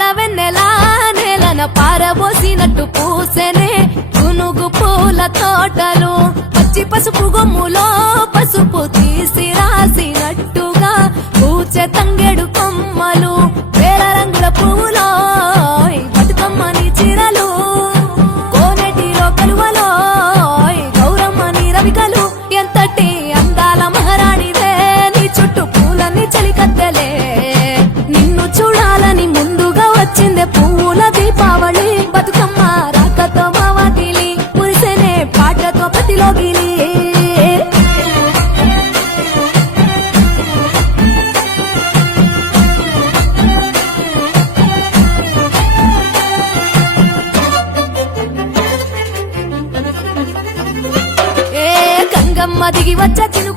పాల వెన్నెలా నేలన పారబోసినట్టు పూసెనే తునుగు పూల తోటలు. పచ్చి పసుపు గొమ్ములో పసుపు తీసి రాసినట్టుగా పూచె తంగెడు కొమ్మలు. వేల రంగుల పువ్వులో చూడాలని ముందుగా వచ్చిందే పువ్వుల దీపావళి. బతుకమ్మ రాకతో మావాటిలి మురిసెనే పాటతో ప్రతిలోగిలి ఏ గంగమ్మ దిగి వచ్చ చిన్న